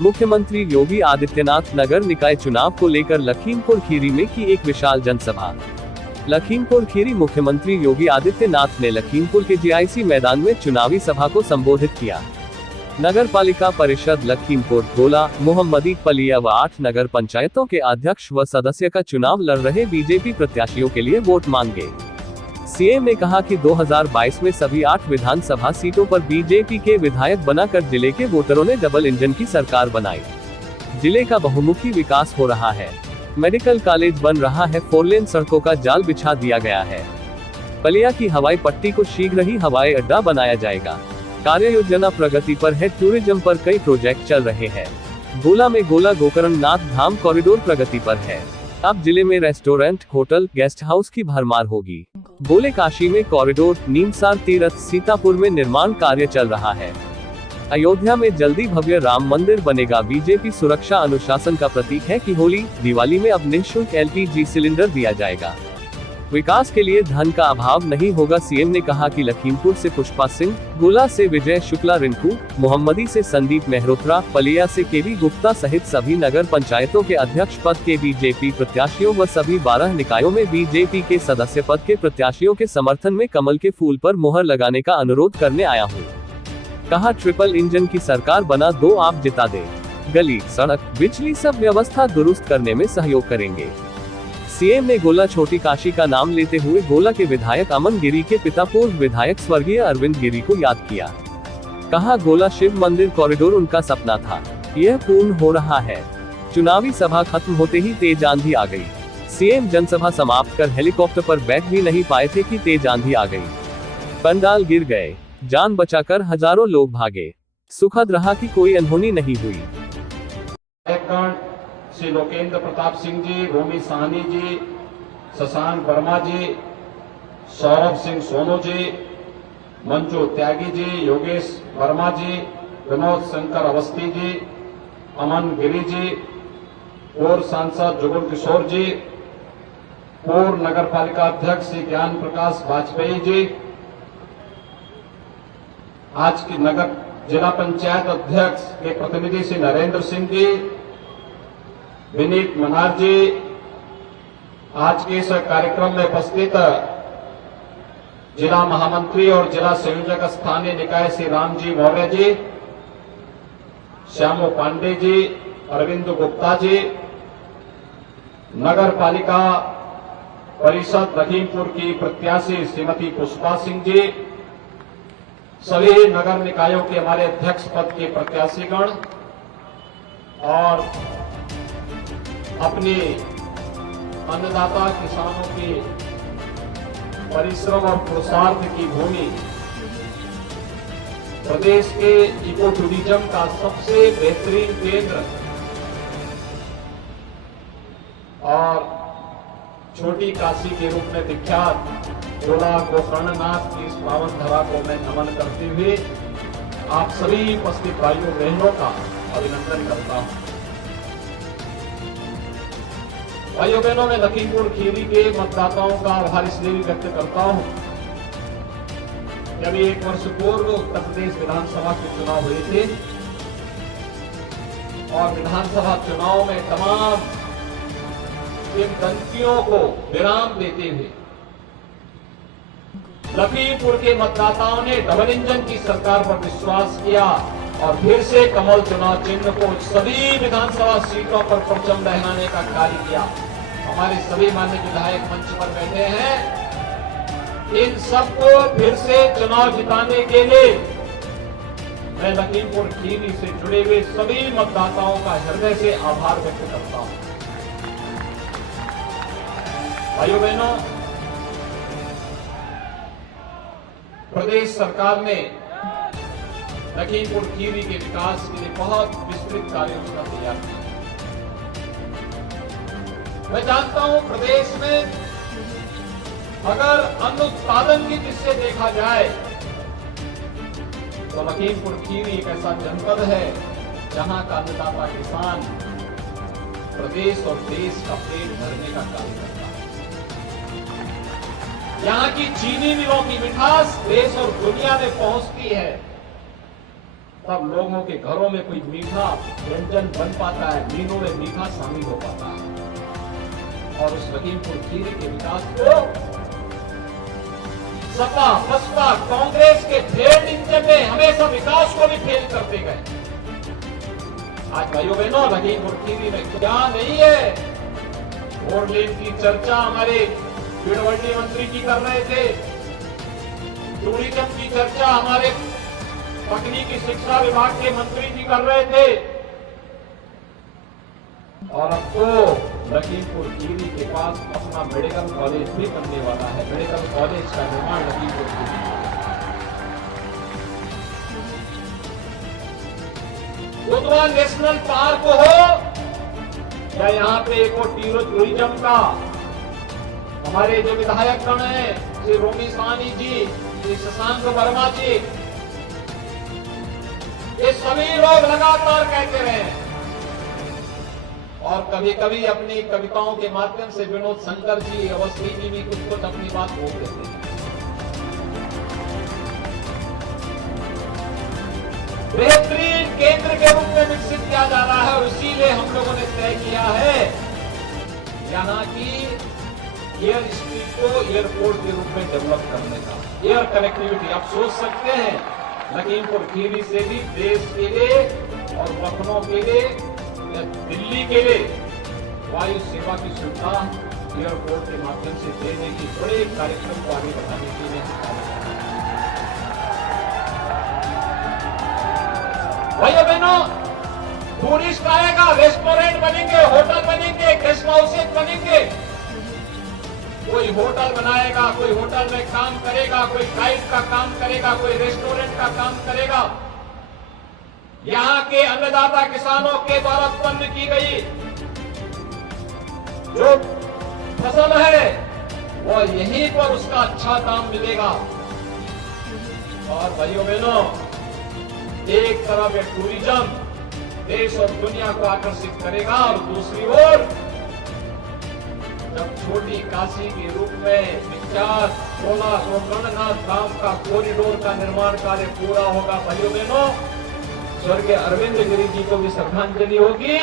मुख्यमंत्री योगी आदित्यनाथ नगर निकाय चुनाव को लेकर लखीमपुर खीरी में की एक विशाल जनसभा। लखीमपुर खीरी मुख्यमंत्री योगी आदित्यनाथ ने लखीमपुर के जीआईसी मैदान में चुनावी सभा को संबोधित किया। नगर पालिका परिषद लखीमपुर, गोला, मोहम्मदी पलिया व 8 नगर पंचायतों के अध्यक्ष व सदस्य का चुनाव लड़ रहे बीजेपी प्रत्याशियों के लिए वोट मांगे। सीएम ने कहा कि 2022 में सभी 8 विधानसभा सीटों पर बीजेपी के विधायक बनाकर जिले के वोटरों ने डबल इंजन की सरकार बनाई। जिले का बहुमुखी विकास हो रहा है, मेडिकल कॉलेज बन रहा है, 4 लेन सड़कों का जाल बिछा दिया गया है। पलिया की हवाई पट्टी को शीघ्र ही हवाई अड्डा बनाया जाएगा। कार्य योजना प्रगति पर है, टूरिज्म पर कई प्रोजेक्ट चल रहे हैं। गोला में गोला गोकर्ण नाथ धाम कॉरिडोर प्रगति पर है। अब जिले में रेस्टोरेंट, होटल, गेस्ट हाउस की भरमार होगी। गोले काशी में कॉरिडोर, नीमसार तीरथ, सीतापुर में निर्माण कार्य चल रहा है। अयोध्या में जल्दी भव्य राम मंदिर बनेगा। बीजेपी सुरक्षा अनुशासन का प्रतीक है कि होली, दिवाली में अब निःशुल्क एलपीजी सिलेंडर दिया जाएगा। विकास के लिए धन का अभाव नहीं होगा। सीएम ने कहा कि लखीमपुर से पुष्पा सिंह, गोला से विजय शुक्ला रिंकू, मोहम्मदी से संदीप मेहरोत्रा, पलिया से केवी गुप्ता सहित सभी नगर पंचायतों के अध्यक्ष पद के बीजेपी प्रत्याशियों व सभी 12 निकायों में बीजेपी के सदस्य पद के प्रत्याशियों के समर्थन में कमल के फूल पर मुहर लगाने का अनुरोध करने आया हूँ। कहा, ट्रिपल इंजन की सरकार बना दो, आप जिता दे। गली, सड़क, बिजली सब व्यवस्था दुरुस्त करने में सहयोग करेंगे। सीएम ने गोला छोटी काशी का नाम लेते हुए गोला के विधायक अमन गिरी के पिता पूर्व विधायक स्वर्गीय अरविंद गिरी को याद किया। कहा, गोला शिव मंदिर कॉरिडोर उनका सपना था, यह पूर्ण हो रहा है। चुनावी सभा खत्म होते ही तेज आंधी आ गई। सीएम जनसभा समाप्त कर हेलीकॉप्टर पर बैठ भी नहीं पाए थे कि तेज आंधी आ गई। पंडाल गिर गए, जान बचाकर हजारों लोग भागे। सुखद रहा कि कोई अनहोनी नहीं हुई। श्री लोकेंद्र प्रताप सिंह जी, भूमि साहनी जी, शशांक वर्मा जी, सौरभ सिंह सोनू जी, मंजू त्यागी जी, योगेश वर्मा जी, विनोद शंकर अवस्थी जी, अमन गिरी जी, पूर्व सांसद जुगल किशोर जी, पूर्व नगर पालिका अध्यक्ष श्री ज्ञान प्रकाश वाजपेयी जी, आज की नगर जिला पंचायत अध्यक्ष के प्रतिनिधि श्री नरेंद्र सिंह जी, विनीत मनार जी, आज के इस कार्यक्रम में उपस्थित जिला महामंत्री और जिला संयोजक स्थानीय निकाय श्री राम जी मौर्य जी, श्यामो पांडे जी, अरविंद गुप्ता जी, नगर पालिका परिषद लखीमपुर की प्रत्याशी श्रीमती पुष्पा सिंह जी, सभी नगर निकायों के हमारे अध्यक्ष पद के प्रत्याशीगण और अपने अन्नदाता किसानों के परिश्रम और पुरुषार्थ की भूमि, प्रदेश के इको टूरिज्म का सबसे बेहतरीन केंद्र और छोटी काशी के रूप में विख्यात गोला गोकर्णनाथ की इस पावन धरा को मैं नमन करते हुए आप सभी उपस्थित भाइयों बहनों का अभिनंदन करता हूं। भाइयों बहनों, मैं लखीमपुर खीरी के मतदाताओं का आभार इसलिए भी व्यक्त करता हूं कि अभी 1 वर्ष पूर्व उत्तर प्रदेश विधानसभा के चुनाव हुए थे और विधानसभा चुनाव में तमाम किंवदंतियों को विराम देते हुए लखीमपुर के मतदाताओं ने डबल इंजन की सरकार पर विश्वास किया और फिर से कमल चुनाव चिन्ह को सभी विधानसभा सीटों पर परचम लहराने का कार्य किया। हमारे सभी माननीय विधायक मंच पर बैठे हैं, इन सबको फिर से चुनाव जिताने के लिए मैं लखीमपुर खीरी से जुड़े हुए सभी मतदाताओं का हृदय से आभार व्यक्त करता हूं। भाइयों बहनों, प्रदेश सरकार ने लखीमपुर खीरी के विकास के लिए बहुत विस्तृत कार्य योजना तैयार की। मैं जानता हूं प्रदेश में अगर अन्न उत्पादन की दृष्टि से देखा जाए तो लखीमपुर खीरी एक ऐसा जनपद है जहां का अन्नदाता किसान प्रदेश और देश का पेट भरने का कार्य करता है। यहाँ की चीनी मिलों की मिठास देश और दुनिया में पहुंचती है तब लोगों के घरों में कोई मीठा व्यंजन बन पाता है, मीनों में मीठा शामिल हो पाता है। और उस लखीमपुर खीरी के विकास को सपा, बसपा, कांग्रेस के फेल्ड इंजन ने हमेशा विकास को भी फेल करते गए। आज भाइयों बहनों, लखीमपुर खीरी में क्या नहीं है। फोर लेन की चर्चा हमारे पीडब्ल्यूडी मंत्री जी कर रहे थे, टूरिज्म की चर्चा हमारे तकनीकी शिक्षा विभाग के मंत्री जी कर रहे थे, और अब तो लखीमपुर खीरी के पास अपना मेडिकल कॉलेज भी बनने वाला है। मेडिकल कॉलेज का निर्माण लखीमपुर खीरी में। दुधवा नेशनल पार्क हो या यहाँ पे एक और टूरिज्म का, हमारे जो विधायक गण है, श्री रोमी साहनी जी, श्री शशांक वर्मा जी, ये सभी लोग लगातार कहते रहे हैं और कभी कभी अपनी कविताओं के माध्यम से विनोद शंकर जी, अवस्थी जी भी कुछ कुछ अपनी बात बोल देते हैं। बेहतरीन केंद्र के रूप में विकसित किया जा रहा है और इसीलिए हम लोगों ने तय किया है यहाँ की एयर स्ट्रीट को एयरपोर्ट के रूप में डेवलप करने का। एयर कनेक्टिविटी आप सोच सकते हैं, लखीमपुर खीरी से भी देश के लिए और लखनऊ के लिए, दिल्ली के लिए वायु सेवा की सुविधा एयरपोर्ट के माध्यम से देने की बड़े कार्यक्रम को आगे बढ़ाने के लिए भाइयों बहनों, टूरिस्ट आएगा, रेस्टोरेंट बनेंगे, होटल बनेंगे, गेस्ट हाउसेज बनेंगे। कोई होटल बनाएगा, कोई होटल में काम करेगा, कोई गाइड का काम करेगा, कोई रेस्टोरेंट का काम करेगा। यहाँ के अन्नदाता किसानों के द्वारा उत्पन्न की गई जो फसल है वो यहीं पर उसका अच्छा दाम मिलेगा। और भाइयों बहनों, एक तरफ ये टूरिज्म देश और दुनिया को आकर्षित करेगा और दूसरी ओर जब छोटी काशी के रूप में विख्यात 16 धाम का कॉरिडोर का निर्माण कार्य पूरा होगा, भाइयों बहनों, स्वर्गीय अरविंद गिरी जी को भी श्रद्धांजलि होगी।